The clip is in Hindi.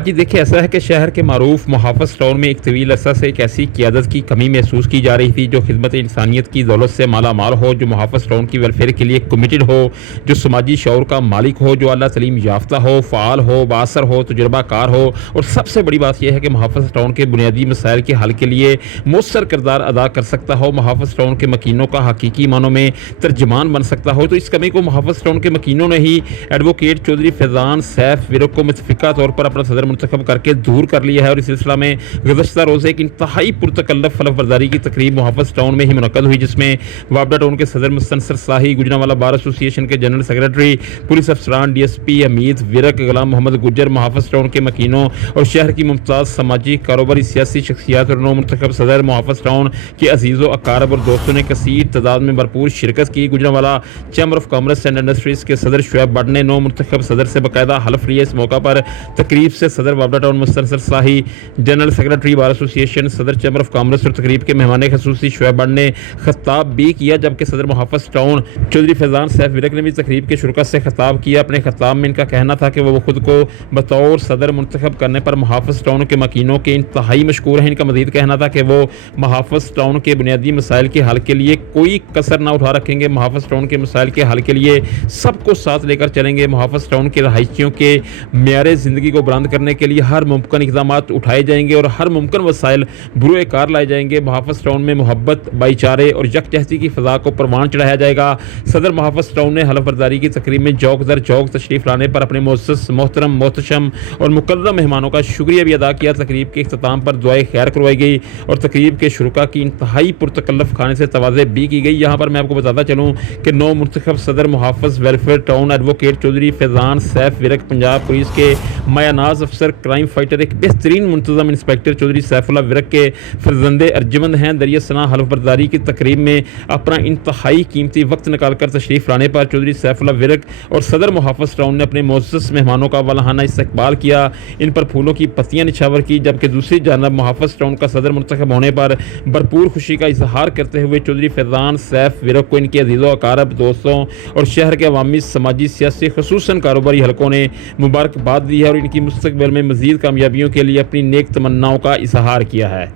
जी देखिए, ऐसा है कि शहर के मारूफ मुहाफ़ज़ टाउन में एक तवील अरसा से एक ऐसी क़ियादत की कमी महसूस की जा रही थी जो खिदमत इंसानियत की दौलत से माला माल हो, जो मुहाफ़ज़ टाउन की वेलफेयर के लिए कमिटेड हो, जो समाजी शऊर का मालिक हो, जो आला तलीम याफ्ता हो, फ़ाल हो, बाअसर हो, तजुर्बाकार हो। और सबसे बड़ी बात यह है कि मुहाफ़ज़ टाउन के बुनियादी मसाइल के हल के लिए मौसर किरदार अदा कर सकता हो, मुहाफ़ज़ टाउन के मकीनों का हकीकी मानों में तर्जमान बन सकता हो। तो इस कमी को मुहाफ़ज़ टाउन के मकीनों ने ही एडवोकेट चौधरी फैज़ान सैफ विरक को मुतफ़िका तौर पर अपना सदर मुंतखब करके दूर कर लिया है। और इस सिलसिला में गुज़श्ता रोज़ एक इंतहाई पुरतकल्लफ़ हलफ़बरदारी की तकरीब मुहाफ़ज़ टाउन में ही मुनक़्क़द हुई, जिसमें वापडा टाउन के सदर मुस्तनसर शाही, गुजरांवाला बार एसोसिएशन के जनरल सेक्रेटरी, पुलिस अफसरान, डीएसपी हमीद विरक, गुलाम मोहम्मद गुज्जर, मुहाफ़ज़ टाउन के मकीनों और शहर की मुमताज़ समाजी कारोबारी सियासी शख्सियात और नौ मुंतखब सदर मुहाफ़ज़ टाउन के अजीज़ो अकारब और दोस्तों ने कसीर तादाद में भरपूर शिरकत की। Gujranwala chamber of commerce and industries के सदर शुएब बट ने नौ मुंतखब सदर से बाकायदा हल्फ लिया। इस मौका पर तकरीब से सदर वापडा टाउन मुस्तनसर शाही, जनरल सेक्रेटरी बार एसोसिएशन, सदर चैम्बर ऑफ कॉमर्स और तकरीब के मेहमान खसूसी शुएब बट ने खिताब भी किया, जबकि सदर मुहाफ़ज़ टाउन चौधरी फैज़ान सैफ विरक ने भी तकरीब के शुरका से खिताब किया। अपने खिताब में इनका कहना था कि वो खुद को बतौर सदर मुंतखब करने पर मुहाफ़ज़ टाउन के मकीनों के इंतहाई मशकूर हैं। इनका मज़ीद कहना था कि वो मुहाफ़ज़ टाउन के बुनियादी मसाइल के हल के लिए कोई कसर ना उठा रखेंगे। मुहाफ़ज़ टाउन के मसाइल के हल के लिए सबको साथ लेकर चलेंगे। मुहाफ़ज़ टाउन के रहायशियों के मेयार ज़िंदगी को बुलंद करने के लिए हर मुमकिन इक़दाम उठाए जाएंगे और हर मुमकिन वसाइल बुरे कार लाए जाएंगे। मुहाफ़ज़ टाउन में मोहब्बत, भाईचारे और यकजहती की फ़ज़ा को परवान चढ़ाया जाएगा। सदर मुहाफ़ज़ टाउन ने हलफ़बरदारी की तकरीब में जौक दर जौक तशरीफ़ लाने पर अपने मुअज़्ज़ज़, मोहतरम, मोहतशम और मुकर्रम मेहमानों का शुक्रिया भी अदा किया। तकरीब के इख्तिताम पर दुआए खैर करवाई गई और तकरीब के शुरका की इंतहाई पुरतकल्लफ़ खाने से तवाज़े भी की गई। यहाँ पर मैं आपको बताता चलूँ कि नौ मुंतखब सदर Muhafiz welfare town advocate Chaudhry Faizan Saif Virk, Punjab police के मायानाज अफसर, क्राइम फाइटर, एक बेहतरीन मुंतज़म इंस्पेक्टर चौधरी सैफुल्लाह विरक के फर्जंदे अर्जमंद हैं। दरिया सना हलफ़बरदारी की तकरीब में अपना इंतहाई कीमती वक्त निकाल कर तशरीफ़ लाने पर चौधरी सैफुल्लाह विरक और सदर मुहाफ़ज़ टाउन ने अपने मुअज़्ज़ज़ मेहमानों का वलाहाना इस्तकबाल किया, इन पर फूलों की पत्तियाँ निछावर की। जबकि दूसरी जानब मुहाफ़ज़ टाउन का सदर मुंतखब होने पर भरपूर खुशी का इजहार करते हुए चौधरी फैज़ान सैफ विरक को इनके अजीज़ो अकारब, दोस्तों और शहर के अवामी, समाजी, सियासी, ख़ुसूसन कारोबारी हलकों ने मुबारकबाद दी है और इनकी मुस्तक़बिल में मज़ीद कामयाबियों के लिए अपनी नेक तमन्नाओं का इजहार किया है।